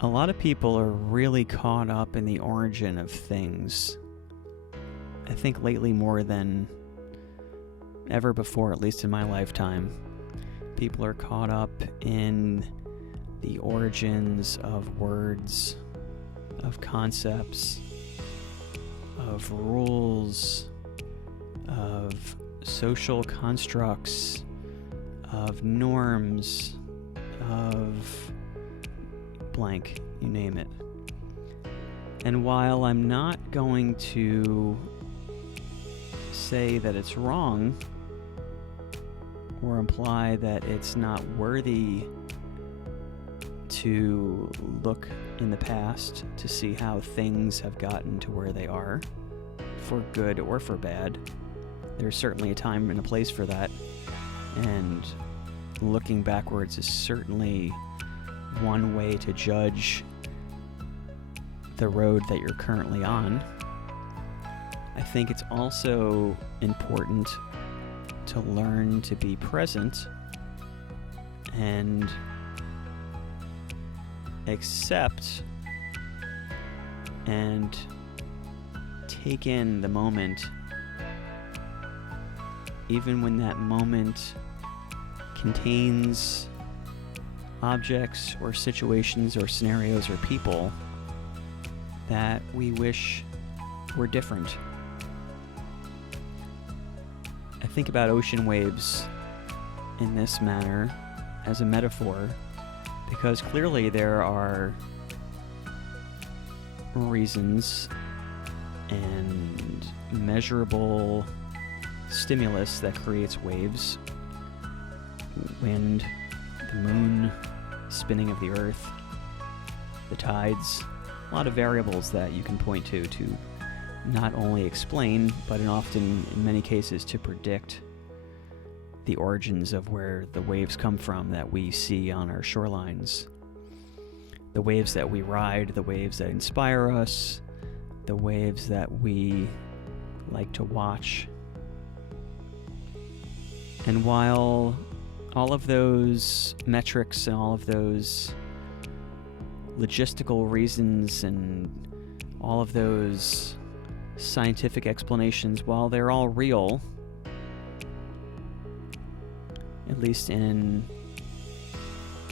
A lot of people are really caught up in the origin of things. I think lately more than ever before, at least in my lifetime. People are caught up in the origins of words, of concepts, of rules, of social constructs, of norms, of blank, you name it. And while I'm not going to say that it's wrong or imply that it's not worthy to look in the past to see how things have gotten to where they are, for good or for bad, there's certainly a time and a place for that, and looking backwards is certainly one way to judge the road that you're currently on. I think it's also important to learn to be present and accept and take in the moment, even when that moment contains objects or situations or scenarios or people that we wish were different. I think about ocean waves in this manner as a metaphor because clearly there are reasons and measurable stimulus that creates waves. Wind, the moon, spinning of the earth, the tides, a lot of variables that you can point to not only explain, but often, in many cases, to predict the origins of where the waves come from that we see on our shorelines. The waves that we ride, the waves that inspire us, the waves that we like to watch. And while all of those metrics and all of those logistical reasons and all of those scientific explanations, while they're all real, at least in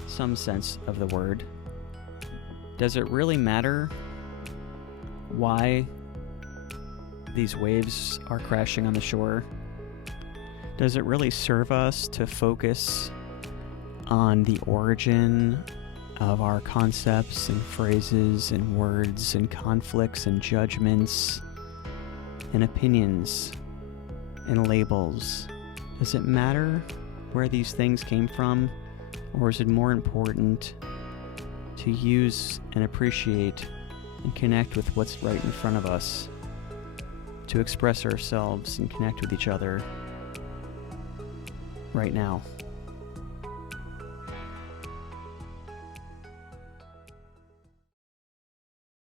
some sense of the word, does it really matter why these waves are crashing on the shore? Does it really serve us to focus on the origin of our concepts and phrases and words and conflicts and judgments and opinions and labels? Does it matter where these things came from, or is it more important to use and appreciate and connect with what's right in front of us, to express ourselves and connect with each other right now?